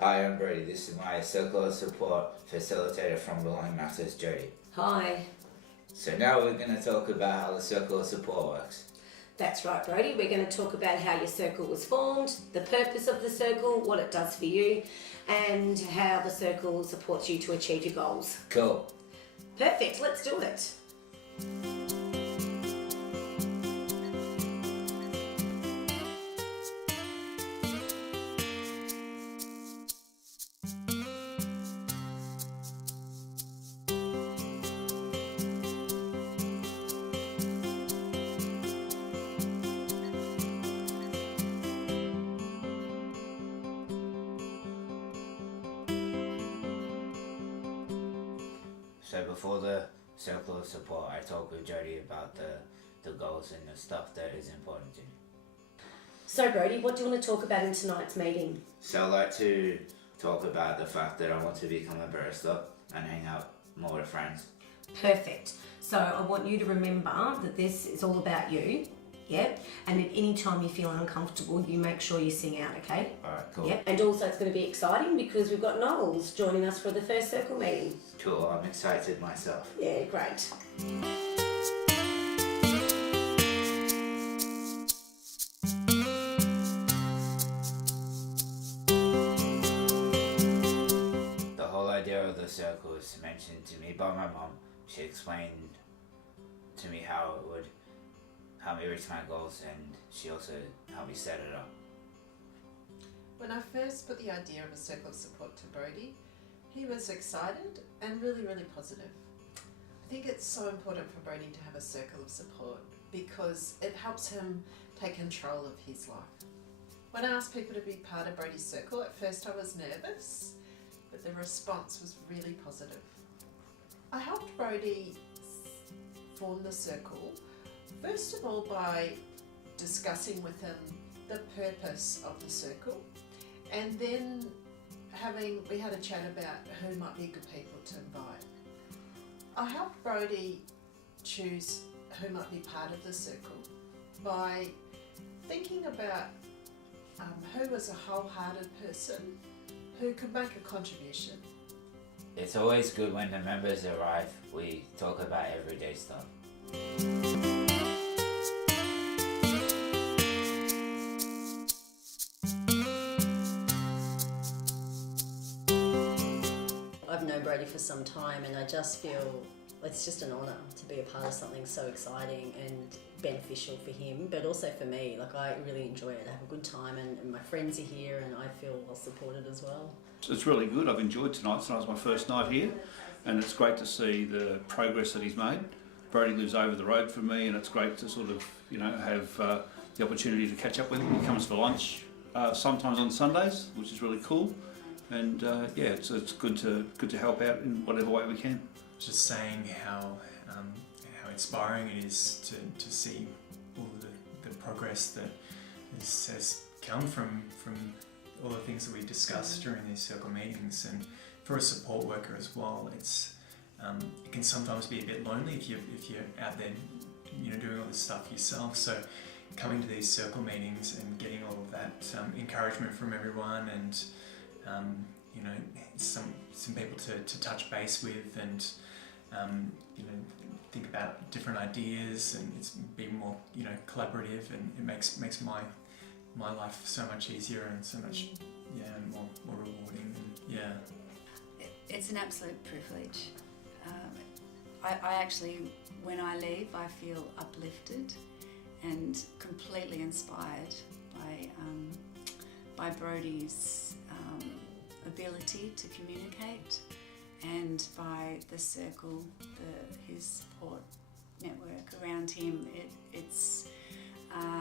Hi, I'm Brody. This is my Circle of Support Facilitator from Belonging Matters, Jodie. Hi. So now we're going to talk about how the Circle of Support works. That's right, Brodie. We're going to talk about how your circle was formed, the purpose of the circle, what it does for you, and how the circle supports you to achieve your goals. Cool. Perfect. Let's do it. So before the Circle of Support, I talked with Jodie about the goals and the stuff that is important to me. So, Brodie, what do you want to talk about in tonight's meeting? So I'd like to talk about the fact that I want to become a barista and hang out more with friends. Perfect. So I want you to remember that this is all about you. Yep. And at any time you feel uncomfortable, you make sure you sing out, okay? Alright, cool. Yep. And also it's going to be exciting because we've got Noel's joining us for the first circle meeting. Cool, I'm excited myself. Yeah, great. The whole idea of the circle was mentioned to me by my mom. She explained to me how it would help me reach my goals, and she also helped me set it up. When I first put the idea of a circle of support to Brodie, he was excited and really positive. I think it's so important for Brodie to have a circle of support because it helps him take control of his life. When I asked people to be part of Brodie's circle, at first I was nervous, but the response was really positive. I helped Brodie form the circle, first of all by discussing with him the purpose of the circle, and then we had a chat about who might be good people to invite. I helped Brodie choose who might be part of the circle by thinking about who was a wholehearted person who could make a contribution. It's always good when the members arrive, we talk about everyday stuff. I've known Brodie for some time and I just feel it's just an honour to be a part of something so exciting and beneficial for him, but also for me. Like, I really enjoy it. I have a good time and my friends are here and I feel well supported as well. It's really good. I've enjoyed tonight. Tonight's my first night here and it's great to see the progress that he's made. Brodie lives over the road from me and it's great to sort of, have the opportunity to catch up with him. He comes for lunch sometimes on Sundays, which is really cool. And it's good to help out in whatever way we can. Just saying how inspiring it is to see all the progress that has come from all the things that we discussed during these circle meetings, and for a support worker as well, it can sometimes be a bit lonely if you're out there, doing all this stuff yourself. So coming to these circle meetings and getting all of that encouragement from everyone, and some people to touch base with, and think about different ideas, and it's being more collaborative, and it makes my life so much easier and so much more rewarding. And it's an absolute privilege. I actually, when I leave, I feel uplifted and completely inspired by Brodie's ability to communicate, and by the circle, his support network around him. It's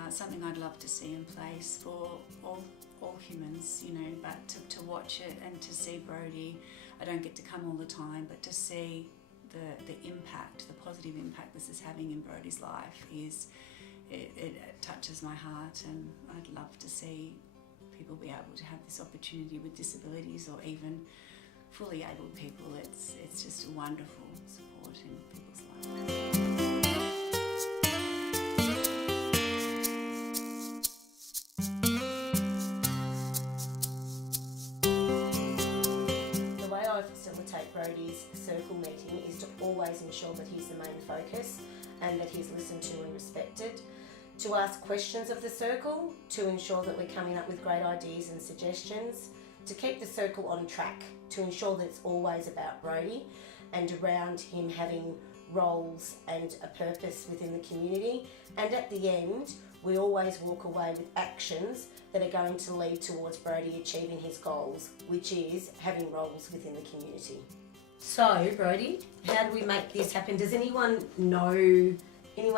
something I'd love to see in place for all humans, but to watch it and to see Brodie, I don't get to come all the time, but to see the impact, the positive impact this is having in Brodie's life it touches my heart, and I'd love to see people be able to have this opportunity with disabilities, or even fully able people. It's just a wonderful support in people's lives. ensure that he's the main focus and that he's listened to and respected. To ask questions of the circle, to ensure that we're coming up with great ideas and suggestions, to keep the circle on track, to ensure that it's always about Brodie and around him having roles and a purpose within the community. And at the end, we always walk away with actions that are going to lead towards Brodie achieving his goals, which is having roles within the community. So, Brodie, how do we make this happen? Does anyone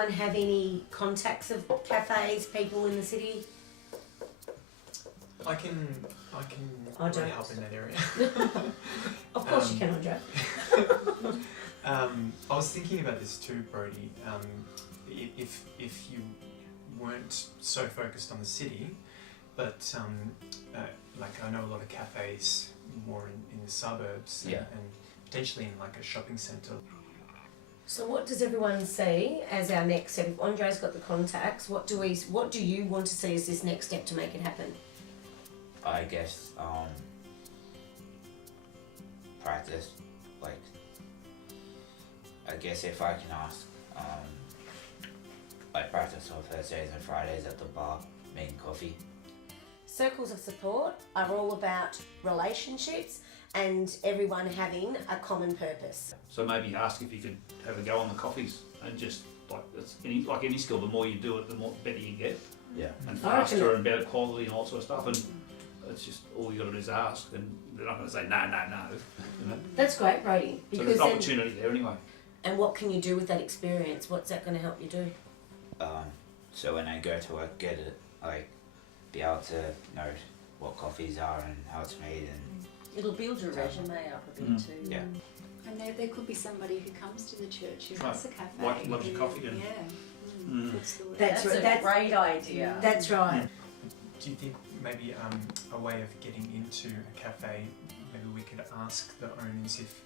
have any contacts of cafes, people in the city? I can I really don't. help in that area. Of course you can, Andre. I was thinking about this too, Brodie. If you weren't so focused on the city, but like I know a lot of cafes more in the suburbs, Yeah. and potentially in like a shopping centre. So what does everyone see as our next step? If Andre's got the contacts, what do you want to see as this next step to make it happen? I guess practice. Like, I guess if I can ask, I practice on Thursdays and Fridays at the bar, making coffee. Circles of support are all about relationships and everyone having a common purpose. So maybe ask if you could have a go on the coffees, and just like any skill, the more you do it, the more better you get, Yeah. and I reckon faster and better quality and all sort of stuff. And it's just all you got to do is ask, and they're not going to say no. You know? That's great, Brodie. So Because there's an then, opportunity there anyway. and what can you do with that experience? What's that going to help you do? So when I go to work, be able to know what coffees are and how it's made, and It'll build your resume up a bit too. Yeah. And there could be somebody who comes to the church who Right. has a cafe. Loves your coffee, and- Yeah. Puts the word That's out. right. a great idea. That's right. Do you think maybe a way of getting into a cafe, maybe we could ask the owners if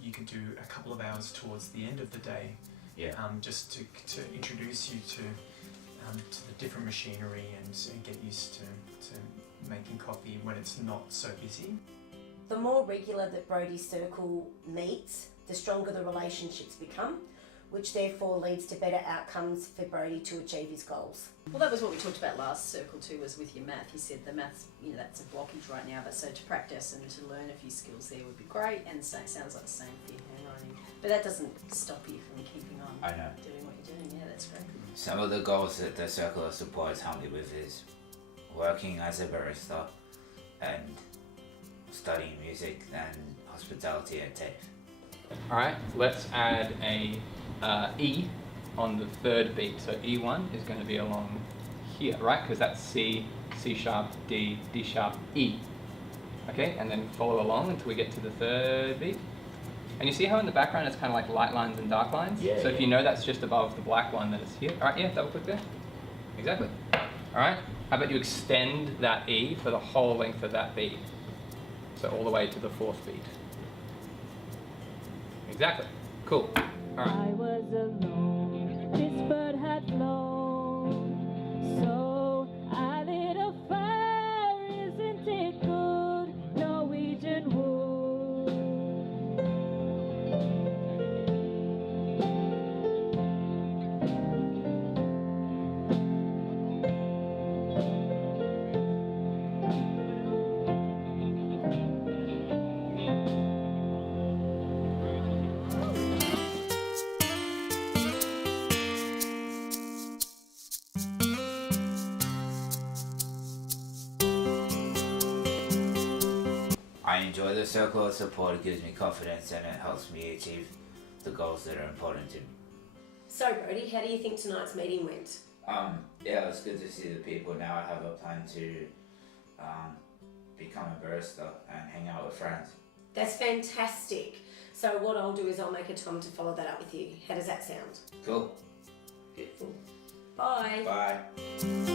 you could do a couple of hours towards the end of the day, yeah. just to introduce you to the different machinery and get used to making coffee when it's not so busy. The more regular that Brodie's circle meets, the stronger the relationships become, which therefore leads to better outcomes for Brodie to achieve his goals. Well, that was what we talked about last circle too, was with your math. You said the maths, that's a blockage right now, but so to practice and to learn a few skills there would be great, and so it sounds like the same for your handwriting. But that doesn't stop you from keeping on I know. doing what you're doing. Yeah, that's great. Some of the goals that the Circle of Support has helped me with is working as a barista and studying music and hospitality at TAFE. Alright, let's add a E on the third beat. So E1 is going to be along here, right? Because that's C, C sharp, D, D sharp, E. Okay, and then follow along until we get to the third beat. And you see how in the background it's kind of like light lines and dark lines? Yeah, so if you know that's just above the black one that is here. Alright, yeah, double click there. Exactly. Alright, how about you extend that E for the whole length of that beat? So all the way to the fourth beat. Exactly. Cool. Alright. I was alone, this bird had flown, so I lit a fire, isn't it good, Norwegian wood. I enjoy the Circle of Support. It gives me confidence and it helps me achieve the goals that are important to me. So, Brodie, how do you think tonight's meeting went? Yeah, it's good to see the people. Now I have a plan to become a barista and hang out with friends. That's fantastic. So what I'll do is I'll make a time to follow that up with you. How does that sound? Cool. Beautiful. Bye. Bye.